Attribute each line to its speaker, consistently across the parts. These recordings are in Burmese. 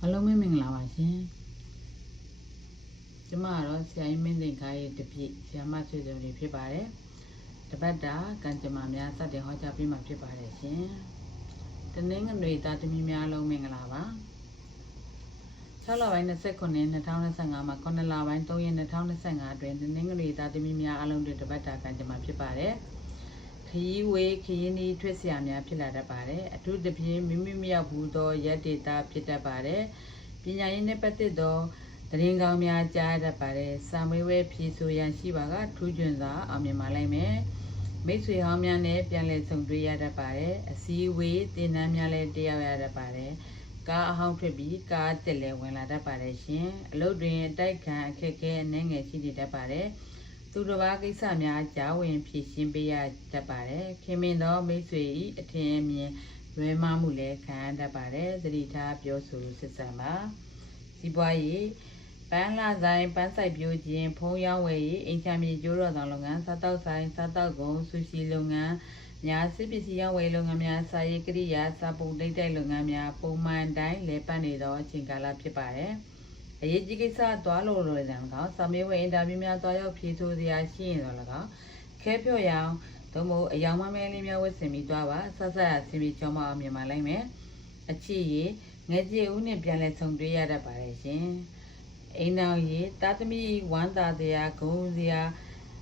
Speaker 1: အားလုံးပဲမင်္ဂလာပါရှင်ကျမကတော့ဆရာကြီးမင်းသိန်ခိုင်းရဲ့တပြည့်ဆရာမဆွေစုံတွေဖြစ်ပါတယ်တပတ်တာကံကြမ္မာများစတင်ဟောကြားပေးမှာဖြစ်ပါတယ်ရှင်တနင်္ဂနွေသားသမီးများအားလုံးမင်္ဂလာပါ6လပိုင်း29 2025မှာ9လပိုင်း3ရက်2025အတွင်းတနင်္ဂနွေသားသမီးများအားလုံးတွေတပတ်တာကံကြမ္မာဖြစ်ပါတယ် ခရီးဝေးခရီးနီးထွက်ဆရာများဖြစ်လာတတ်ပါတယ်အထူးသဖြင့်မိမိမရောက်ဘူးသောရက်ဒေတာဖြစ်တတ်ပါတယ်ပညာရေးနဲ့ပတ်သက်သောသတင်းကောင်းများကြားတတ်ပါတယ်စာမေးပွဲဖြေဆိုရန်ရှိပါကထူးချွန်စွာအောင်မြင်ပါလိမ့်မယ်မိတ်ဆွေဟောင်းများနဲ့ပြန်လည်ဆုံတွေ့ရတတ်ပါတယ်အစည်းအဝေးတင်နန်းများလည်းတက်ရောက်ရတတ်ပါတယ်ကားအဟောင်းထွက်ပြီးကားတက်လဲဝင်လာတတ်ပါတယ်ရှင်အလုပ်တွင်တိုက်ခံအခက်အခဲအနှဲငယ်ရှိနေတတ်ပါတယ်။ သူတစ်ပါးကိစ္စများကြားဝင်ဖြေရှင်းပေးရတတ်ပါတယ်ခင်မင်သောမိတ်ဆွေ၏အထင်အမြင်လွဲမှားမှုလည်းခံရတတ်ပါတယ်သတိထားပြောဆိုစစ်ဆံပါစီးပွားရေးပန်းလာဆိုင်ပန်းဆိုင်ပြိုးခြင်းဖုံးရောင်းဝယ်ရေးအိမ်ချမ်းမြေကျိုးတော်ဆောင်လုပ်ငန်းစားတောက်ဆိုင်စားတောက်ကုန်ဆူရှီလုပ်ငန်းများစစ်ပစ္စည်းရောင်းဝယ်လုပ်ငန်းများစာရေးကိရိယာစာပုံတိတ်တိုက်လုပ်ငန်းများပုံမှန်တိုင်းလဲပတ်နေသောအချိန်ကာလဖြစ်ပါတယ်။ အရေးကြီးကိစ္စသွားလို့လွယ်တယ်၎င်းစာမေးပွဲအင်တာဗျူးများသွားရောက်ဖြေဆိုစရာရှိရင်တော့၎င်းခဲဖြော့ရအောင်သို့မဟုတ်အယောင်မမဲလေးများဝတ်ဆင်ပြီးသွားပါဆက်ဆက်ဆင်ပြီးချောမအောင်မြင်ပါလိမ့်မယ်။အချစ်ရငဲကြေဦးနဲ့ပြန်လဲဆုံတွေ့ရတတ်ပါတယ်ရှင်။အိမ်နောက်ရတာသမီဝမ်းသာစရာဂုံစရာ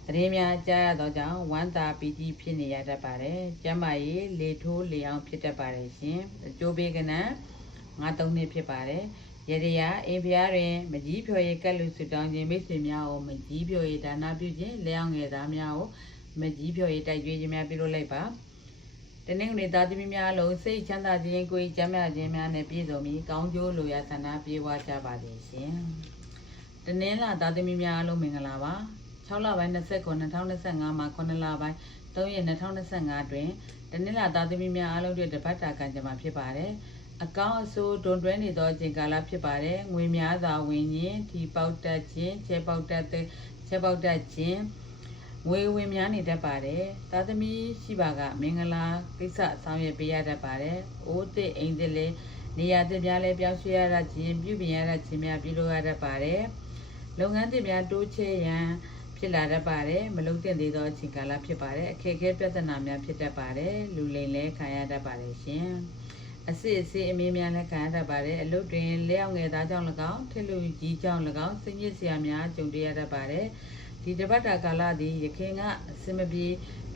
Speaker 1: သတင်းများကြားရသောကြောင့်ဝမ်းသာပီတိဖြစ်နေရတတ်ပါတယ်။ကျမကြီးလေထိုးလေအောင်ဖြစ်တတ်ပါတယ်ရှင်။အကျိုးပေးကနန်းငါသုံးနှစ်ဖြစ်ပါတယ်။ ရရရအိမ်ဖျားတွင်မကြီးဖြော်ရကက်လူဆွတောင်းခြင်းမိတ်ဆွေများကိုမကြီးဖြော်ရဒါနာပြုခြင်းလျောင်းငယ်သားများကိုမကြီးဖြော်ရတိုက်ကြွေးခြင်းများပြုလုပ်လိုက်ပါ။တနင်္ဂနွေသားသမီးများအလုံးစိတ်ချမ်းသာခြင်းကိုယ်ကျမ်းမာခြင်းများနဲ့ပြည့်စုံပြီးကောင်းကျိုးလိုရာဆန္ဒပြေဝကြပါစေရှင်။တနင်္လာသားသမီးများအလုံးမင်္ဂလာပါ။6လပိုင်း29 2025မှာ9လပိုင်း3ရက်2025အတွင်းတနင်္လာသားသမီးများအားလုံးတွေတပတ်တာကံကြမ္မာဖြစ်ပါတယ်။ အကောင့်အဆိုးတွန်တွဲနေသောအချိန်ကာလဖြစ်ပါတယ်။ငွေများစွာဝင်ခြင်းဒီပေါက်တက်ခြင်းချဲပေါက်တက်တဲ့ချဲပေါက်တက်ခြင်းငွေဝင်များနေတတ်ပါတယ်။သားသမီးရှိပါကမင်္ဂလာကိစ္စဆောင်ရွက်ပေးရတတ်ပါတယ်။အိုးသစ်အိမ်သစ်လည်းနေရာသစ်များလည်းပြောင်းရွှေ့ရတတ်ခြင်းပြုပြင်ရတတ်ခြင်းများပြုလုပ်ရတတ်ပါတယ်။လုပ်ငန်းသစ်များတိုးချဲ့ရန်ဖြစ်လာတတ်ပါတယ်မလုံတဲ့သေးသောအချိန်ကာလဖြစ်ပါတယ်အခက်အခဲပြဿနာများဖြစ်တတ်ပါတယ်လူလိမ်လည်းခံရတတ်ပါတယ်ရှင် အစစ်အစစ်အမေးများလည်းခံရတတ်ပါတယ်အလုပ်တွင်လက်အောင်ငယ်သားကြောင့်၎င်းထစ်လူကြီးကြောင့်၎င်းစိတ်ညစ်စရာများကြုံတွေ့ရတတ်ပါတယ်ဒီတပတ်တာကာလသည်ရခင်ကအစင်မပြေ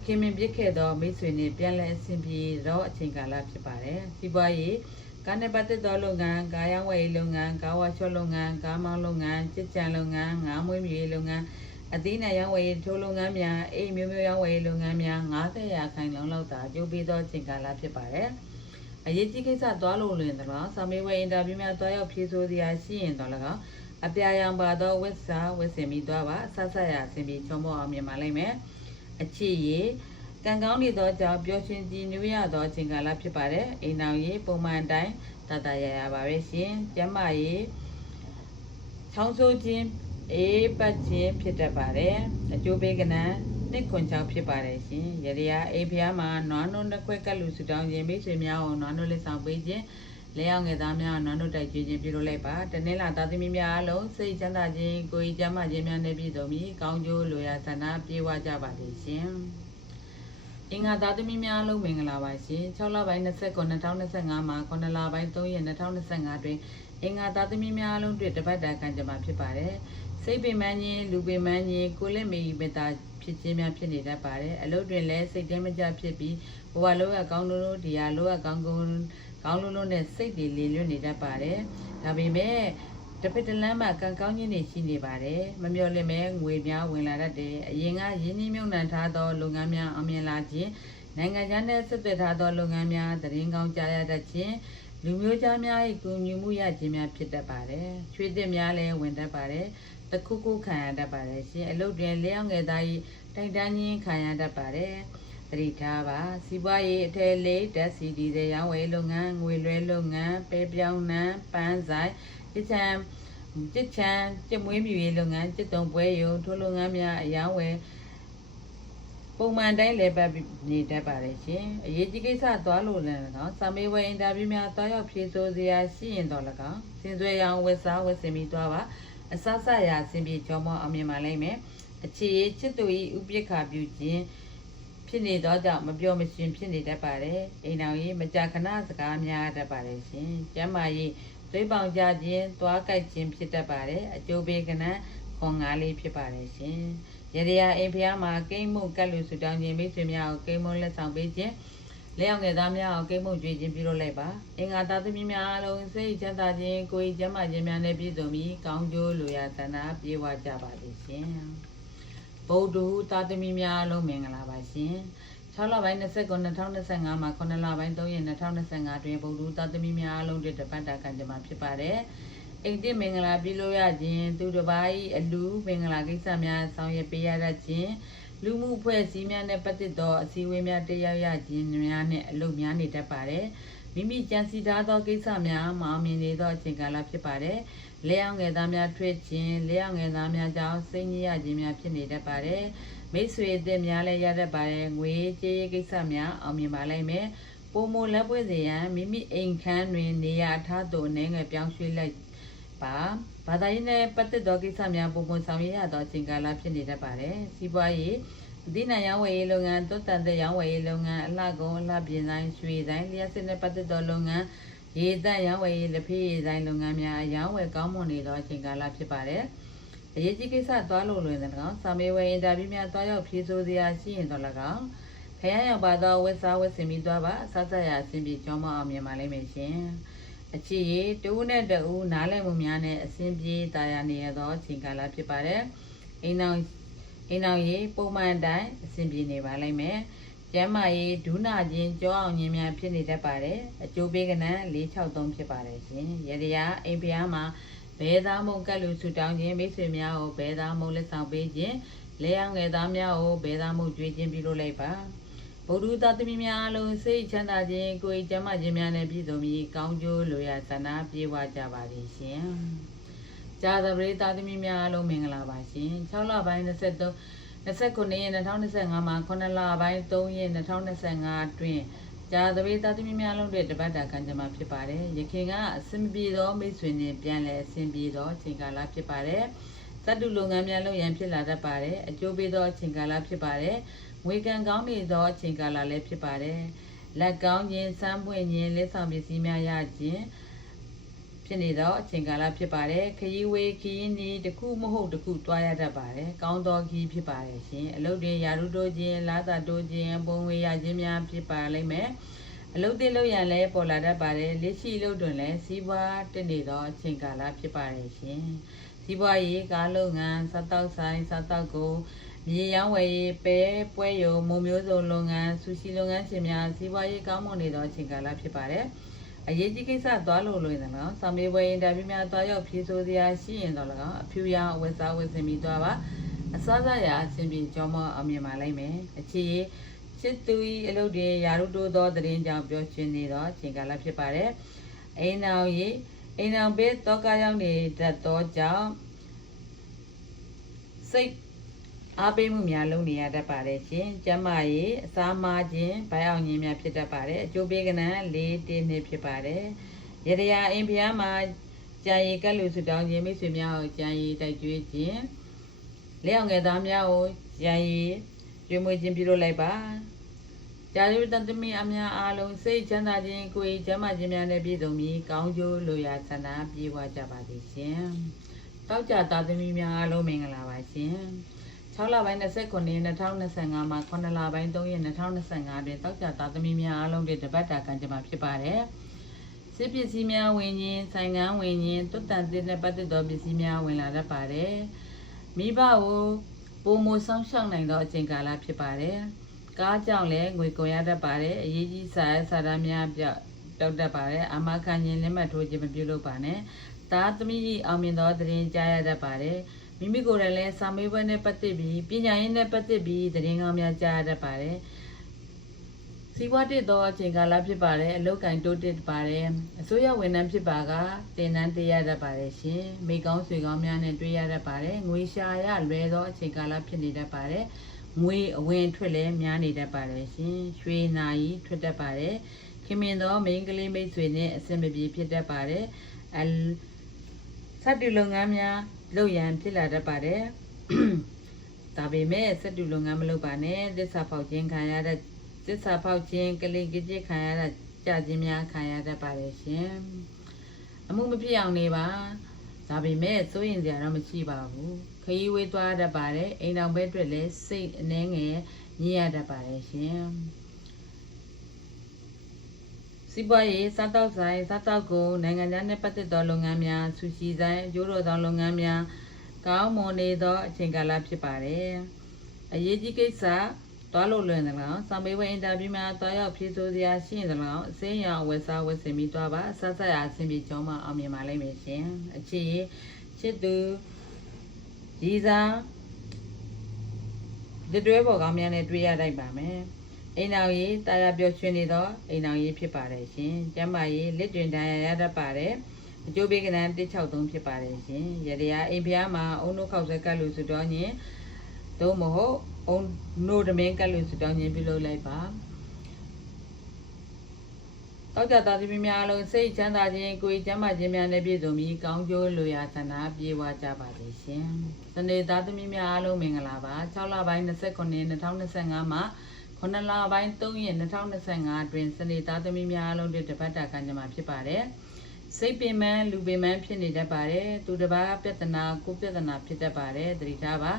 Speaker 1: ခင်မင်ပြစ်ခဲ့သောမိတ်ဆွေနှင့်ပြန်လည်အဆင်ပြေသောအချိန်ကာလဖြစ်ပါတယ်စီးပွားရေးကားနဲ့ပတ်သက်သောလုပ်ငန်းကားရောင်းဝယ်ရေးလုပ်ငန်းကားဝါချော့လုပ်ငန်းကားမောင်းလုပ်ငန်းကြစ်ကြံလုပ်ငန်းငါးမွေးမြူရေးလုပ်ငန်းအသီးနှံရောင်းဝယ်ရေးထိုးလုပ်ငန်းများအိမ်မျိုးမျိုးရောင်းဝယ်ရေးလုပ်ငန်းများ90ရာခိုင်နှုန်းလောက်သာကျိုးပေးသောချိန်ကာလဖြစ်ပါတယ်။ အရေးကြီးကိစ္စသွားလို့လွင်တော့စာမေးပွဲအင်တာဗျူးများသွားရောက်ဖြေဆိုစရာရှိရင်တော့၎င်းအပြာရောင်ပါသောဝက်စာဝက်စင်ပြီးသွားပါဆဆရာဆင်ပြီးချုံမောအောင်မြင်ပါလိမ့်မယ်။အချစ်ရည်ကံကောင်းနေသောကြောင့်ပျော်ရွှင်ကြည်နူးရသောအချိန်ကာလဖြစ်ပါတယ်။အိမ်အောင်ရေးပုံမှန်တိုင်းတတရရပါပဲရှင်။ကျမရေးချောင်းဆိုးခြင်းအေးပတ်ခြင်းဖြစ်တတ်ပါတယ်အကျိုးပေးကနန်း နှစ်ခွန်ချောင်းဖြစ်ပါတယ်ရှင်ရရရအိဖျားမှာနွားနိုးနှစ်ခွက်ကလူစုတောင်းခြင်းမိတ်ဆွေများအောင်နွားနိုးလက်ဆောင်ပေးခြင်းလဲအောင်ငယ်သားများနွားနိုးတိုက်ကျွေးခြင်းပြုလုပ်လိုက်ပါတနင်္လာသားသမီးများအလုံးစိတ်ချမ်းသာခြင်းကိုယ်ကြီးကျမ်းမာခြင်းများနဲ့ပြည့်စုံပြီးကောင်းကျိုးလိုရာဆန္ဒပြေဝကြပါစေရှင်အင်္ဂါသားသမီးများလုံးမင်္ဂလာပါရှင်6လပိုင်း29 2025မှာ9လပိုင်း3ရက်2025တွင်အင်္ဂါသားသမီးများအလုံးတွေ့တပတ်တာကံကြမ္မာဖြစ်ပါတယ် စိတ်ပင်ပန်းခြင်းလူပင်ပန်းခြင်းကိုလက်မေမေတာဖြစ်ခြင်းများဖြစ်နေတတ်ပါတယ်အလုပ်တွင်လည်းစိတ်ထဲမကြဖြစ်ပြီးဘဝလောကကောင်းလို့လို့ဒီဟာလောကကောင်းကောင်းကောင်းလို့လို့နဲ့စိတ်တွေလေလွတ်နေတတ်ပါတယ်ဒါပေမဲ့တစ်ဖက်တစ်လမ်းမှာကံကောင်းခြင်းတွေရှိနေပါတယ်မမျှော်လင့်မဲငွေများဝင်လာတတ်တယ်အရင်ကရင်းနှီးမြှုပ်နှံထားသောလုပ်ငန်းများအောင်မြင်လာခြင်းနိုင်ငံခြားနဲ့ဆက်သွယ်ထားသောလုပ်ငန်းများသတင်းကောင်းကြားရတတ်ခြင်းလူမျိုးသားများ၏ကူညီမှုရခြင်းများဖြစ်တတ်ပါတယ်။ချွေးသစ်များလည်းဝင်တတ်ပါတယ်။ တခုခုခံရတတ်ပါတယ်ရှင်။အလုပ်တွင်လျောင်းငယ်သား၏တိုက်တန်းခြင်းခံရတတ်ပါတယ်။သတိထားပါစီးပွားရေးအထည်လေးဓာတ်စီဒီစေရောင်းဝယ်လုပ်ငန်းငွေလွှဲလုပ်ငန်းပဲပြောင်းနှံပန်းဆိုင်တစ်ချမ်းတစ်ချမ်းကျမွေးမြူရေးလုပ်ငန်းစစ်တုံပွဲရုံထိုးလုပ်ငန်းများအယောင်းဝယ်ပုံမှန်တိုင်းလည်းပတ်ပြီးနေတတ်ပါတယ်ရှင်အရေးကြီးကိစ္စသွားလို့လည်း၎င်းစာမေးပွဲအင်တာဗျူးများသွားရောက်ဖြေဆိုစရာရှိရင်တော့၎င်းစင်စွဲရောင်ဝက်စားဝက်စင်ပြီးသွားပါ အစစရာအစဉ်ပြေကြောမောအောင်မြင်ပါလိမ့်မယ်အခြေရေးချစ်သူဤဥပိ္ပခာပြုခြင်းဖြစ်နေတော့ကြောင့်မပြောမရှင်ဖြစ်နေတတ်ပါတယ်အိမ်တော်ကြီးမကြာခဏစကားများတတ်ပါတယ်ရှင်ကျမ်းမာရေးသွေးပေါင်ကြခြင်းသွားကြိုက်ခြင်းဖြစ်တတ်ပါတယ်အကျိုးပေးကနန်းခွန်ငါးလေးဖြစ်ပါတယ်ရှင်ရရအိမ်ဖျားမှာကိမ့်မှုကတ်လူဆူတောင်းခြင်းမိတ်ဆွေများကိုကိမ့်မုန်းလက်ဆောင်ပေးခြင်း လက်အောင်ငယ်သားများကိုကိမ့်မှုကြွေးခြင်းပြုလုပ်လိုက်ပါအင်္ဂါသားသမီးများအလုံးစိတ်ချမ်းသာခြင်းကိုယ်ကျမ်းမာခြင်းများနဲ့ပြည့်စုံပြီးကောင်းကျိုးလိုရာသနာပြေဝကြပါလိမ့်ရှင်ဗုဒ္ဓဟူသားသမီးများအလုံးမင်္ဂလာပါရှင်6လပိုင်း29 2025မှာ9လပိုင်း3ရက်2025တွင်ဗုဒ္ဓဟူသားသမီးများအလုံးတွေတပတ်တာကံကြမ္မာဖြစ်ပါတယ်အိမ်တိမင်္ဂလာပြုလို့ရခြင်းသူတစ်ပါး၏အလူမင်္ဂလာကိစ္စများဆောင်ရွက်ပေးရတတ်ခြင်း လူမှုအဖွဲ့အစည်းများနဲ့ပတ်သက်သောအစည်းအဝေးများတက်ရောက်ရခြင်းများနဲ့အလုပ်များနေတတ်ပါတယ်မိမိကြံစည်ထားသောကိစ္စများမအောင်မြင်နေသောအချိန်ကာလဖြစ်ပါတယ်လဲအောင်ငယ်သားများထွက်ခြင်းလဲအောင်ငယ်သားများကြောင့်စိတ်ညစ်ရခြင်းများဖြစ်နေတတ်ပါတယ်မိတ်ဆွေအသစ်များလည်းရတတ်ပါတယ်ငွေကြေးရေးကိစ္စများအောင်မြင်ပါလိမ့်မယ်ပုံမလက်ပွဲစေရန်မိမိအိမ်ခန်းတွင်နေရာထားသို့အနေငယ်ပြောင်းရွှေ့လိုက် ပါဘာသာရေးနဲ့ပတ်သက်သောကိစ္စများပုံပုံဆောင်ရွက်ရသောအချိန်ကာလဖြစ်နေတတ်ပါတယ်။စီးပွားရေးအသီးနှံရောင်းဝယ်ရေးလုပ်ငန်းတွတ်တန်တဲ့ရောင်းဝယ်ရေးလုပ်ငန်းအလှကုန်အလှပြင်ဆိုင်ရွှေဆိုင်လျှက်စစ်နဲ့ပတ်သက်သောလုပ်ငန်းရေတပ်ရောင်းဝယ်ရေးလက်ဖေးရေးဆိုင်လုပ်ငန်းများအရောင်းဝယ်ကောင်းမွန်နေသောအချိန်ကာလဖြစ်ပါတယ်။အရေးကြီးကိစ္စသွားလို့လွယ်တဲ့ကောင်စာမေးဝယ်အင်တာဗျူးများသွားရောက်ဖြေဆိုစရာရှိရင်တော့၎င်းခရမ်းရောက်ပါသောဝက်စားဝက်စင်ပြီးသွားပါအစစရအစဉ်ပြေကျောင်းမအောင်မြင်ပါလိမ့်မယ်ရှင်။ အချစ်ရေးတူနဲ့တူနားလည်မှုများနဲ့အစဉ်ပြေတာယာနေရသောအချိန်ကာလဖြစ်ပါတယ်။အိမ်အောင်အိမ်အောင်ရေးပုံမှန်တိုင်းအစဉ်ပြေနေပါလိမ့်မယ်။ကျမ်းမာရေးဒုနာခြင်းကြောအောင်ခြင်းများဖြစ်နေတတ်ပါတယ်။အကျိုးပေးကဏ္ဍ463ဖြစ်ပါတယ်ရှင်။ရရအိမ်ဖျားမှာဘဲသားမုံကတ်လူဆူတောင်းခြင်းမိတ်ဆွေများကိုဘဲသားမုံလက်ဆောင်ပေးခြင်းလဲအောင်ငယ်သားများကိုဘဲသားမုံကျွေးခြင်းပြုလုပ်လိုက်ပါ။ ဗုဒ္ဓသာသမီများအလုံးစိတ်ချမ်းသာခြင်းကိုယ်ကျမ်းမာခြင်းများနဲ့ပြည့်စုံပြီးကောင်းကျိုးလိုရာဆန္ဒပြေဝကြပါလိမ့်ရှင်။ကြာသပတေးသာသမီများအလုံးမင်္ဂလာပါရှင်။6လပိုင်း23 29ရက်2025မှာ9လပိုင်း3ရက်2025အတွင်းကြာသပတေးသာသမီများလုံးတွေတပတ်တာကံကြမ္မာဖြစ်ပါတယ်။ယခင်ကအစင်ပြေသောမိတ်ဆွေနဲ့ပြန်လည်အစင်ပြေသောအချိန်ကာလဖြစ်ပါတယ်။သတ္တုလုပ်ငန်းများလုပ်ရန်ဖြစ်လာတတ်ပါတယ်။အကျိုးပေးသောအချိန်ကာလဖြစ်ပါတယ်။ ငွေကံကောင်းနေသောအချိန်ကာလလည်းဖြစ်ပါတယ်။လက်ကောင်းခြင်းစမ်းပွင့်ခြင်းလက်ဆောင်ပစ္စည်းများရခြင်းဖြစ်နေသောအချိန်ကာလဖြစ်ပါတယ်။ခရီးဝေးခရီးနီးတစ်ခုမဟုတ်တစ်ခုတွားရတတ်ပါတယ်။ကောင်းသောခရီးဖြစ်ပါတယ်ရှင်။အလုပ်တွေယာရုတိုးခြင်းလာသာတိုးခြင်းပုံဝေရခြင်းများဖြစ်ပါလိမ့်မယ်။အလုပ်တွေလုပ်ရန်လည်းပေါ်လာတတ်ပါတယ်။လက်ရှိလုပ်တွင်လည်းစီးပွားတက်နေသောအချိန်ကာလဖြစ်ပါတယ်ရှင်။စီးပွားရေးကားလုပ်ငန်းစားတောက်ဆိုင်စားတောက်ကိုမြေ ရောင်းဝယ်ရေးပဲပွဲရုံမုံမျိုးစုံလုပ်ငန်းဆူရှီလုပ်ငန်းရှင်များစီးပွားရေးကောင်းမွန်နေသောအချိန်ကာလဖြစ်ပါတယ်။အရေးကြီးကိစ္စသွားလို့လွယ်တယ်နော်။စာမေးပွဲအင်တာဗျူးများသွားရောက်ဖြေဆိုစရာရှိရင်တော့၎င်းအဖြူရောင်အဝတ်စားဝတ်ဆင်ပြီးသွားပါ။အစားစားရာအဆင်ပြေကြောမောအောင်မြင်ပါလိမ့်မယ်။အခြေချစ်သူဤအလုပ်တွေယာရုတိုးသောတရင်ကြောင့်ပြောရှင်နေသောအချိန်ကာလဖြစ်ပါတယ်။အိမ်အောင်ရေးအိမ်အောင်ပေးတောကရောက်နေတတ်သောကြောင့်စိတ် အားပေးမှုများလုပ်နေရတတ်ပါတယ်ရှင်။ကျမ်းမာရေးအစားမားခြင်းဘိုင်အောင်ခြင်းများဖြစ်တတ်ပါတယ်။အကျိုးပေးကဏ္ဍ၄တင်းနှစ်ဖြစ်ပါတယ်။ရတရာအိမ်ဖျားမှာကြာရီကတ်လူဆူတောင်းခြင်းမိတ်ဆွေများကိုကြာရီတိုက်ကျွေးခြင်းလက်အောင်ငယ်သားများကိုကြာရီကျွေးမွေးခြင်းပြုလုပ်လိုက်ပါ။ကြာရီတန်သမီးအများအားလုံးစိတ်ချမ်းသာခြင်းကိုယ်ကျမ်းမာခြင်းများနဲ့ပြည့်စုံပြီးကောင်းကျိုးလိုရာဆန္ဒပြေဝကြပါစေရှင်။တောက်ကြသားသမီးများအားလုံးမင်္ဂလာပါရှင်။ 6လပိုင်း29ရက်2025မှာ9လပိုင်း3ရက်2025တွင်တောက်ကြသားသမီးများအားလုံးတွေတပတ်တာကံကြမ္မာဖြစ်ပါတယ်။စစ်ပစ္စည်းများဝင်ခြင်းဆိုင်ကန်းဝင်ခြင်းတွတ်တန်တဲ့နဲ့ပတ်သက်သောပစ္စည်းများဝင်လာတတ်ပါတယ်။မိဘကိုပုံမဆောင်ရှောက်နိုင်သောအချိန်ကာလဖြစ်ပါတယ်။ကားကြောင့်လည်းငွေကုန်ရတတ်ပါတယ်။အရေးကြီးစာရွက်စာတမ်းများပြောက်တောက်တတ်ပါတယ်။အမခံခြင်းလက်မှတ်ထိုးခြင်းမပြုလုပ်ပါနဲ့။သားသမီးကြီးအောင်မြင်သောတရင်ကြားရတတ်ပါတယ်။ မိမိကိုယ်တိုင်လည်းစာမေးပွဲနဲ့ပတ်သက်ပြီးပညာရေးနဲ့ပတ်သက်ပြီးသတင်းကောင်းများကြားရတတ်ပါတယ်။စီးပွားတက်သောအချိန်ကာလဖြစ်ပါတယ်အလုတ်ကင်တိုးတက်ပါတယ်အစိုးရဝန်ထမ်းဖြစ်ပါကတင်နန်းတရတတ်ပါတယ်ရှင်မိကောင်းဆွေကောင်းများနဲ့တွေ့ရတတ်ပါတယ်ငွေရှာရလွယ်သောအချိန်ကာလဖြစ်နေတတ်ပါတယ်ငွေအဝင်ထွက်လည်းများနေတတ်ပါတယ်ရှင်ရွှေနာရီထွက်တတ်ပါတယ်ခင်မင်သောမိန်းကလေးမိတ်ဆွေနဲ့အဆင်မပြေဖြစ်တတ်ပါတယ်အလစက်တူလုပ်ငန်းများ လုပ်ရန်ဖြစ်လာတတ်ပါတယ်ဒါပေမဲ့စက်တူလုပ်ငန်းမလုပ်ပါနဲ့သစ္စာဖောက်ခြင်းခံရတဲ့သစ္စာဖောက်ခြင်းကလေးကကြစ်ခံရတဲ့ကြာခြင်းများခံရတတ်ပါတယ်ရှင်အမှုမဖြစ်အောင်နေပါဒါပေမဲ့စိုးရင်စရာတော့မရှိပါဘူးခရီးဝေးသွားတတ်ပါတယ်အိမ်တော်ဘက်အတွက်လည်းစိတ်အနှဲငယ်ညစ်ရတတ်ပါတယ်ရှင် စီးပွားရေးစားတောက်ဆိုင်စားတောက်ကုန်နိုင်ငံခြားနဲ့ပတ်သက်သောလုပ်ငန်းများဆူရှီဆိုင်အကျိုးတော်သောလုပ်ငန်းများကောင်းမွန်နေသောအချိန်ကာလဖြစ်ပါတယ်။အရေးကြီးကိစ္စတွားလို့လွယ်တယ်လား။စာမေးပွဲအင်တာဗျူးမှာတွားရောက်ဖြေဆိုစရာရှိရင်တယ်လား။အစင်းရအောင်ဝယ်စားဝယ်စင်ပြီးတွားပါ။ဆက်ဆက်ရအဆင်ပြေကြောင်းမှအောင်မြင်ပါလိမ့်မယ်ရှင်။အချစ်ရေးချစ်သူရီစာဒီတွဲပေါ်ကောင်းများနဲ့တွေ့ရတိုက်ပါမယ်။ အိမ်အောင်ရေးတာယာပျော်ရွှင်နေသောအိမ်အောင်ရေးဖြစ်ပါတယ်ရှင်။ကျမ်းမာရေးလက်တွင်ဒဏ်ရာရတတ်ပါတယ်။အကျိုးပေးကဏ္ဍ163ဖြစ်ပါတယ်ရှင်။ရတရားအိမ်ဖျားမှာအုံတို့ခောက်ဆက်ကတ်လို့ဆိုတော့ညင်သို့မဟုတ်အုံနိုတမင်းကတ်လို့ဆိုတော့ညင်ပြုလုပ်လိုက်ပါ။တောက်ကြတာသမီးများအလုံးစိတ်ချမ်းသာခြင်းကိုယ်ကျမ်းမာခြင်းများနဲ့ပြည့်စုံပြီးကောင်းကျိုးလိုရာဆန္ဒပြေဝကြပါစေရှင်။စနေသားသမီးများအလုံးမင်္ဂလာပါ။6လပိုင်း29 2025မှာ 9လပိုင်း3ရက်2025အတွင်းစနေသားသမီးများအလုံးတွေတပတ်တာကံကြမ္မာဖြစ်ပါတယ်။စိတ်ပင်ပန်းလူပင်ပန်းဖြစ်နေတတ်ပါတယ်သူတစ်ပါးပြဿနာကိုယ်ပြဿနာဖြစ်တတ်ပါတယ်သတိထားပါ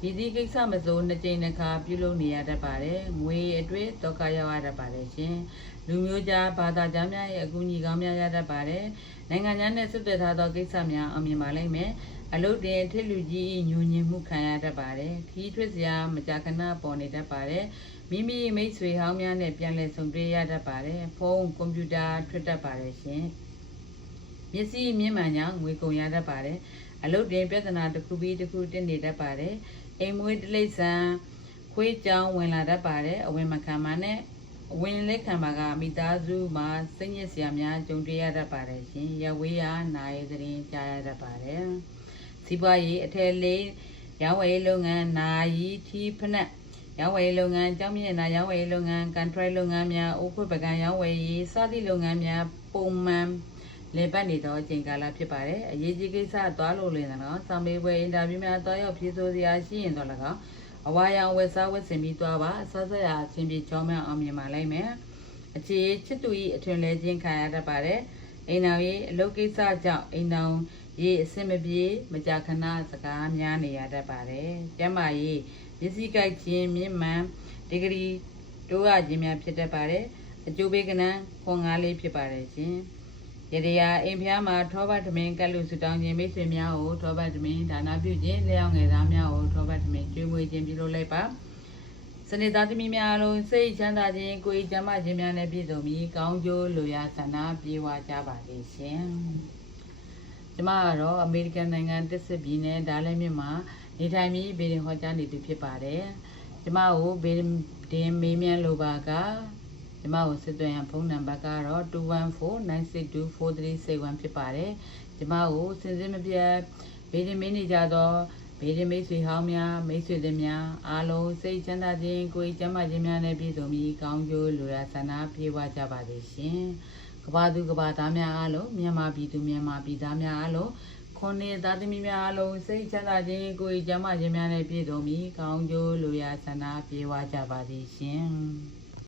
Speaker 1: ဒီဒီကိစ္စမစိုးနှစ်ကြိမ်တစ်ခါပြုလုပ်နေရတတ်ပါတယ်ငွေအတွေ့ဒုက္ခရောက်ရတတ်ပါတယ်ရှင်လူမျိုးကြားဘာသာကြားများရဲ့အကူအညီကောင်းများရတတ်ပါတယ်နိုင်ငံခြားနဲ့ဆက်သွယ်ထားသောကိစ္စများအောင်မြင်ပါလိမ့်မယ်အလုတ်တင်ထစ်လူကြီးညူညင်မှုခံရတတ်ပါတယ်ခီးထွေးစရာမကြာခဏပေါ်နေတတ်ပါတယ် မိမိမိတ်ဆွေဟောင်းများနဲ့ပြန်လည်ဆုံတွေ့ရတတ်ပါတယ်ဖုန်းကွန်ပျူတာထွတ်တတ်ပါတယ်ရှင်မျက်စိမြင့်မှန်ကြောင့်ငွေကုန်ရတတ်ပါတယ်အလုတ်တင်ပြဿနာတစ်ခုပြီးတစ်ခုတက်နေတတ်ပါတယ်အိမ်မွေးတိလိษံခွေးကြောင်ဝင်လာတတ်ပါတယ်အဝင်မခံပါနဲ့အဝင်လက်ခံပါကမိသားစုမှာစိတ်ညစ်စရာများကြုံတွေ့ရတတ်ပါတယ်ရှင်ရဝေးရနာရီသတင်းကြားရတတ်ပါတယ်စီးပွားရေးအထည်လေးရောင်းဝယ်လုပ်ငန်းနာရီထီးဖနက် ရောင်းဝယ်လုပ်ငန်းကြောင်းမြင့်နာရောင်းဝယ်လုပ်ငန်းကန်ထရိုက်လုပ်ငန်းများအိုးခွေပကံရောင်းဝယ်ရေးစသည့်လုပ်ငန်းများပုံမှန်လည်ပတ်နေသောအချိန်ကာလဖြစ်ပါတယ်။အရေးကြီးကိစ္စသွားလို့လင်းတယ်နော်။စာမေးပွဲအင်တာဗျူးများသွားရောက်ဖြေဆိုစရာရှိရင်တော့လည်းကောအဝါရောင်ဝက်စားဝက်စင်ပြီးသွားပါအဆက်ဆက်ရာအချင်းပြေချောင်းမြောင်အောင်မြင်ပါလိမ့်မယ်။အခြေချစ်သူဤအထွင်လဲခြင်းခံရတတ်ပါတယ်။အိမ်တော်ရေးအလုပ်ကိစ္စကြောင့်အိမ်တော်ရေးအဆင်မပြေမကြာခဏစကားများနေရတတ်ပါတယ်။ကျမ်းမာရေး မျက်စိကိုက်ခြင်းမြင့်မှန်ဒီဂရီတိုးရခြင်းများဖြစ်တတ်ပါတယ်။အကျိုးပေးကဏ္ဍခွန်ငါးလေးဖြစ်ပါတယ်ရှင်။ရတရာအိမ်ဖျားမှာထောပတ်သမင်ကတ်လူစုတောင်းခြင်းမိတ်ဆွေများကိုထောပတ်သမင်ဒါနာပြုခြင်းလျောင်းငယ်သားများကိုထောပတ်သမင်ကျွေးမွေးခြင်းပြုလုပ်လိုက်ပါစနေသားသမီးများအလုံးစိတ်ချမ်းသာခြင်းကိုယ်ကျမ်းမာခြင်းများနဲ့ပြည့်စုံပြီးကောင်းကျိုးလိုရာဆန္ဒပြေဝကြပါစေရှင်ကျမကတော့အမေရိကန်နိုင်ငံတစ်စစ်ပြည်နယ်ဒါလည်းမြစ်မှာ နေထိုင်ပြီးဗေဒင်ဟောကြားနေသူဖြစ်ပါတယ်ကျမကိုဗေဒင်မေးမြန်းလိုပါကဒီမကိုဆက်သွယ်ရန်ဖုန်းနံပါတ်ကတော့214962431ဖြစ်ပါတယ်။ဒီမကိုစင်စစ်မပြတ်ဗေဒင်မင်းနေကြတော့ဗေဒင်မိတ်ဆွေဟောင်းများမိတ်ဆွေတွေများအားလုံးစိတ်ချမ်းသာခြင်းကိုယ်ကျန်းမာခြင်းများနဲ့ပြည့်စုံပြီးကောင်းကျိုးလိုရာဆန္ဒပြေဝကြပါစေရှင်။ကဘာသူကဘာသားများအားလုံးမြန်မာပြည်သူမြန်မာပြည်သားများအားလုံး ခွန်နေသားသမီးများအားလုံးစိတ်ချမ်းသာခြင်းကိုယ်ကျန်းမာခြင်းများနဲ့ပြည့်စုံပြီးကောင်းကျိုးလိုရာဆန္ဒပြေဝကြပါစေရှင်။